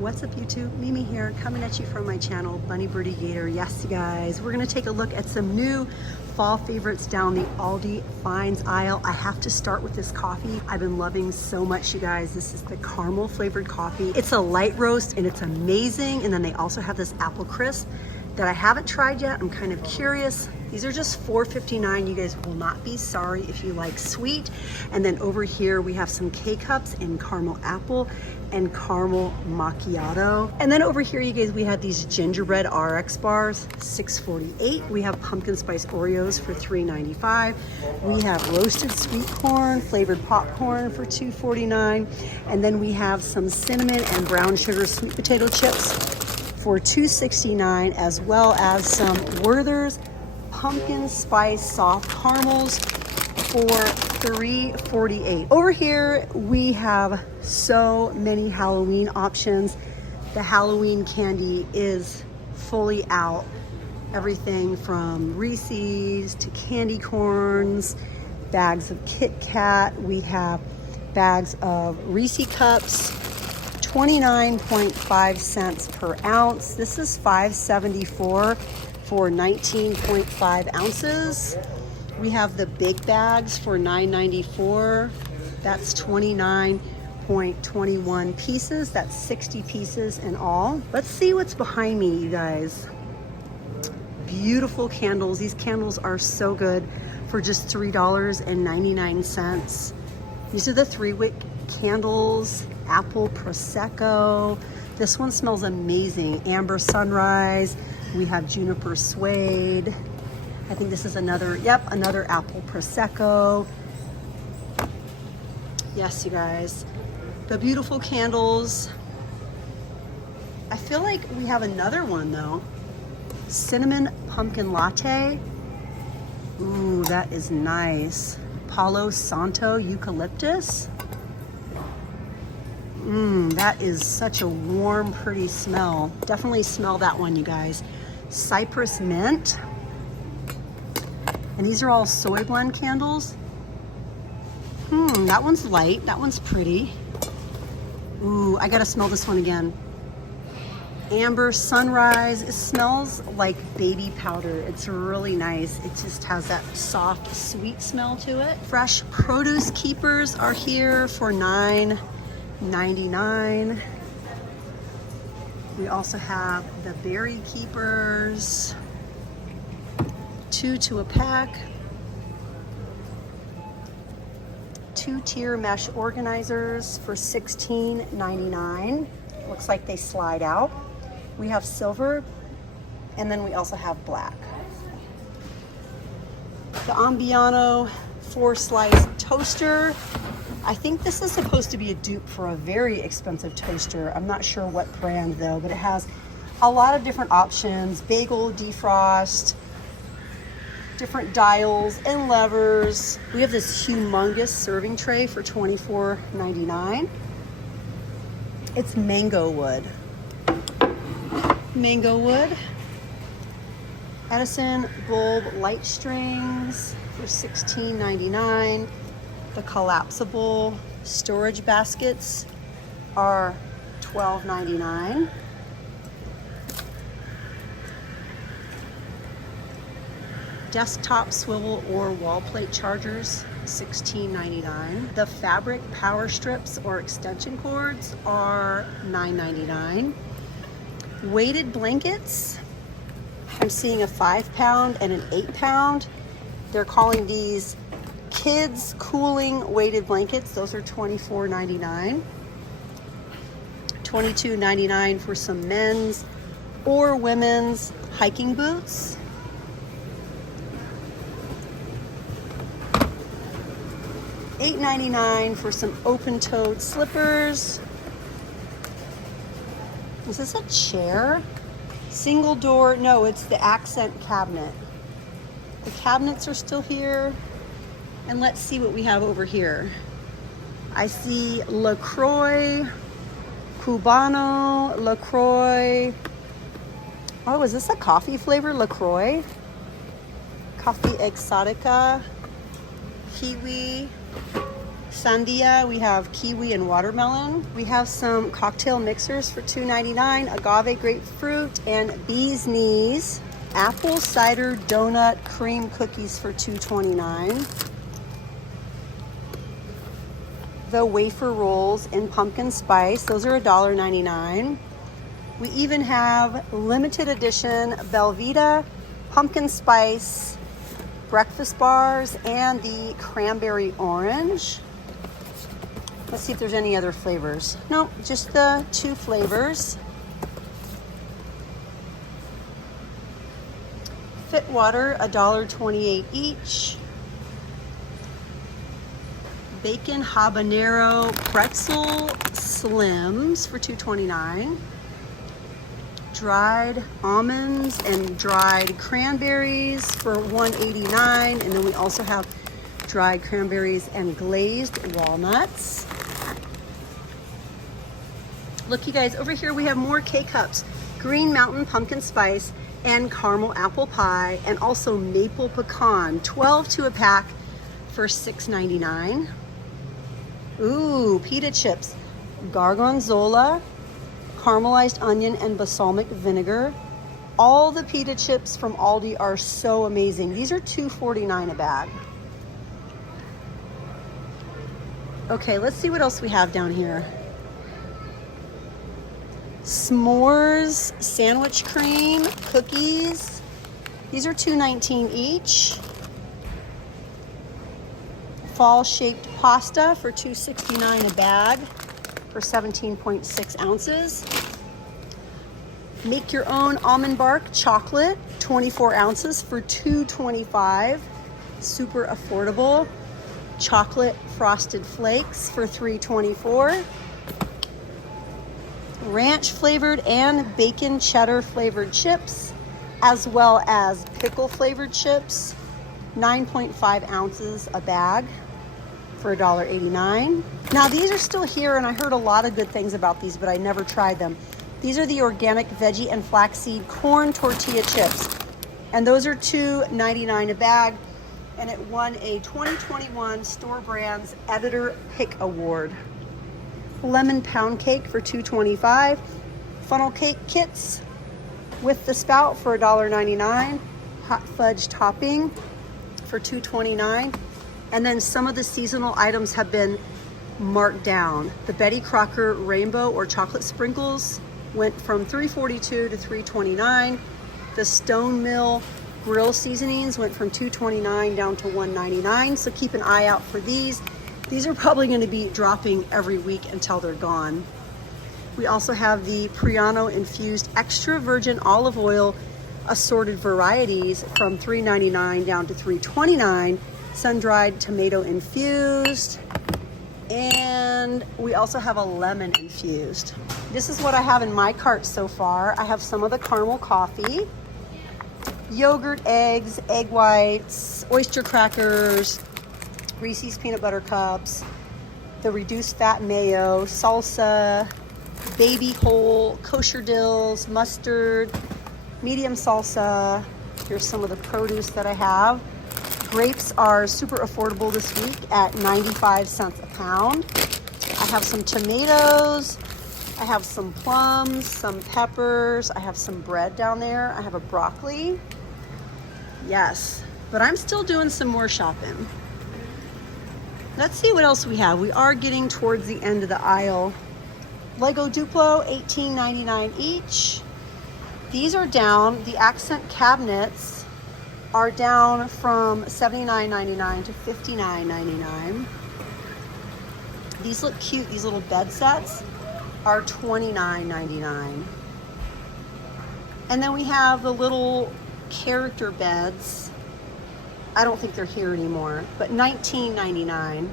What's up YouTube? Mimi here, coming at you from my channel, Bunny Birdy Gator. Yes, you guys, we're gonna take a look at some new fall favorites down the Aldi finds aisle. I have to start with this coffee. I've been loving so much, you guys. This is the caramel flavored coffee. It's a light roast and it's amazing. And then they also have this apple crisp that I haven't tried yet. I'm kind of curious. These are just $4.59. You guys will not be sorry if you like sweet. And then over here we have some K-Cups in caramel apple and caramel macchiato. And then over here, you guys, we have these gingerbread RX bars, $6.48. We have pumpkin spice Oreos for $3.95. We have roasted sweet corn, flavored popcorn for $2.49. And then we have some cinnamon and brown sugar sweet potato chips for $2.69, as well as some Werther's pumpkin spice soft caramels for $3.48. Over here, we have so many Halloween options. The Halloween candy is fully out. Everything from Reese's to candy corns, bags of Kit Kat. We have bags of Reese cups, 29.5 cents per ounce. This is $5.74 for 19.5 ounces. We have the big bags for $9.94. That's 29.21 pieces. That's 60 pieces in all. Let's see what's behind me, you guys. Beautiful candles. These candles are so good for just $3.99. These are the 3-wick candles, apple prosecco. This one smells amazing. Amber sunrise. We have juniper suede. I think this is another apple prosecco. Yes, you guys, the beautiful candles. I feel like we have another one though. Cinnamon pumpkin latte. Ooh, that is nice. Palo Santo eucalyptus. That is such a warm, pretty smell. Definitely smell that one, you guys. Cypress mint. And these are all soy blend candles. That one's light. That one's pretty. Ooh, I gotta smell this one again. Amber sunrise. It smells like baby powder. It's really nice. It just has that soft, sweet smell to it. Fresh produce keepers are here for $9.99. We also have the berry keepers, 2 to a pack. 2-tier mesh organizers for $16.99. Looks like they slide out. We have silver, and then we also have black. The Ambiano 4-slice toaster. I think this is supposed to be a dupe for a very expensive toaster. I'm not sure what brand though, but it has a lot of different options. Bagel, defrost, different dials and levers. We have this humongous serving tray for $24.99. It's mango wood. Mango wood. Edison bulb light strings for $16.99. The collapsible storage baskets are $12.99. Desktop swivel or wall plate chargers, $16.99. The fabric power strips or extension cords are $9.99. Weighted blankets, I'm seeing a 5-pound and an 8-pound. They're calling these kids cooling weighted blankets. Those are $24.99. $22.99 for some men's or women's hiking boots. $8.99 for some open-toed slippers. Is this a chair? Single door, no, it's the accent cabinet. The cabinets are still here. And let's see what we have over here. I see LaCroix, Cubano, LaCroix. Oh, is this a coffee flavor, LaCroix? Coffee Exotica, Kiwi. Sandia, we have kiwi and watermelon. We have some cocktail mixers for $2.99, agave grapefruit, and bee's knees. Apple cider donut cream cookies for $2.29. The wafer rolls in pumpkin spice, those are $1.99. We even have limited edition Belvita pumpkin spice breakfast bars and the cranberry orange. Let's see if there's any other flavors. No, just the 2 flavors. Fit water, $1.28 each. Bacon habanero pretzel slims for $2.29. Dried almonds and dried cranberries for $1.89. And then we also have dried cranberries and glazed walnuts. Look, you guys, over here we have more K-Cups. Green Mountain pumpkin spice and caramel apple pie, and also maple pecan. 12 to a pack for $6.99. Ooh, pita chips. Gorgonzola, caramelized onion, and balsamic vinegar. All the pita chips from Aldi are so amazing. These are $2.49 a bag. Okay, let's see what else we have down here. S'mores sandwich cream cookies. These are $2.19 each. Fall shaped pasta for $2.69 a bag for 17.6 ounces. Make your own almond bark chocolate, 24 ounces for $2.25. Super affordable. Chocolate frosted flakes for $3.24. Ranch flavored and bacon cheddar flavored chips, as well as pickle flavored chips, 9.5 ounces a bag for $1.89. Now these are still here, and I heard a lot of good things about these, but I never tried them. These are the organic veggie and flaxseed corn tortilla chips, and those are $2.99 a bag, and it won a 2021 Store Brands Editor Pick Award. Lemon pound cake for $2.25. Funnel cake kits with the spout for $1.99. Hot fudge topping for $2.29. And then some of the seasonal items have been marked down. The Betty Crocker rainbow or chocolate sprinkles went from $3.42 to $3.29. The Stone Mill grill seasonings went from $2.29 down to $1.99. So keep an eye out for these. These are probably going to be dropping every week until they're gone. We also have the Priano infused extra virgin olive oil assorted varieties from $3.99 down to $3.29. Sun-dried tomato infused. And we also have a lemon infused. This is what I have in my cart so far. I have some of the caramel coffee, yogurt, eggs, egg whites, oyster crackers, Reese's peanut butter cups, the reduced fat mayo, salsa, baby whole, kosher dills, mustard, medium salsa. Here's some of the produce that I have. Grapes are super affordable this week at 95 cents a pound. I have some tomatoes, I have some plums, some peppers, I have some bread down there, I have a broccoli. Yes, but I'm still doing some more shopping. Let's see what else we have. We are getting towards the end of the aisle. Lego Duplo, $18.99 each. These are down. The accent cabinets are down from $79.99 to $59.99. These look cute. These little bed sets are $29.99. And then we have the little character beds. I don't think they're here anymore, but $19.99.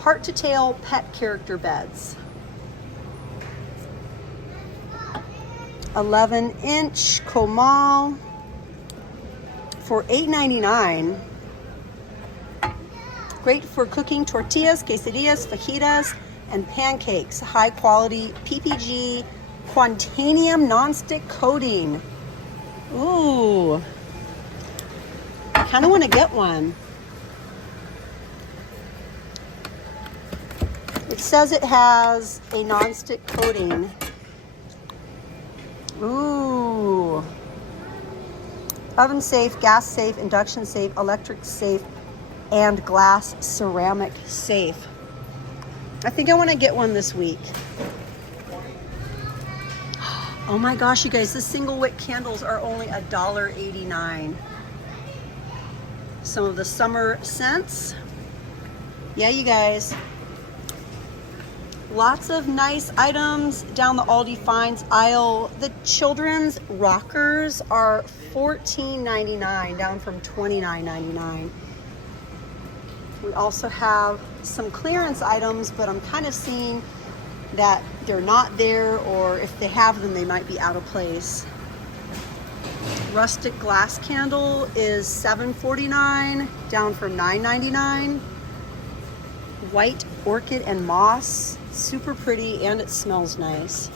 Heart to tail pet character beds. 11-inch Comal for $8.99. Great for cooking tortillas, quesadillas, fajitas, and pancakes. High quality PPG Quantanium nonstick coating. Ooh. I kind of want to get one. It says it has a non-stick coating. Ooh. Oven safe, gas safe, induction safe, electric safe, and glass ceramic safe. I think I want to get one this week. Oh my gosh, you guys, the single wick candles are only $1.89. Some of the summer scents. Yeah, you guys. Lots of nice items down the Aldi Finds aisle. The children's rockers are $14.99, down from $29.99. We also have some clearance items, but I'm kind of seeing that they're not there, or if they have them, they might be out of place. Rustic glass candle is $7.49, down from $9.99. White orchid and moss, super pretty, and it smells nice.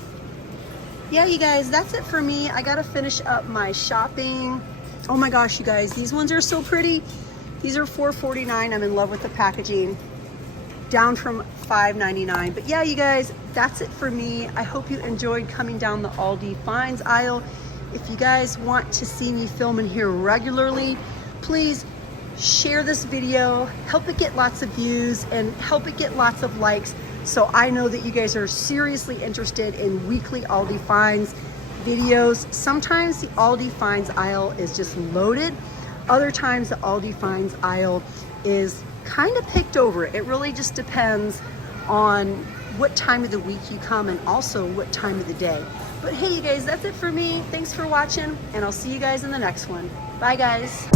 Yeah, you guys, that's it for me. I gotta finish up my shopping. Oh my gosh, you guys, these ones are so pretty. These are $4.49. I'm in love with the packaging. Down from $5.99. But yeah, you guys, that's it for me. I hope you enjoyed coming down the Aldi Finds aisle. If you guys want to see me filming here regularly, please share this video, help it get lots of views, and help it get lots of likes, so I know that you guys are seriously interested in weekly Aldi Finds videos. Sometimes the Aldi Finds aisle is just loaded. Other times the Aldi Finds aisle is kind of picked over. It really just depends on what time of the week you come and also what time of the day. But hey, you guys, that's it for me. Thanks for watching, and I'll see you guys in the next one. Bye, guys.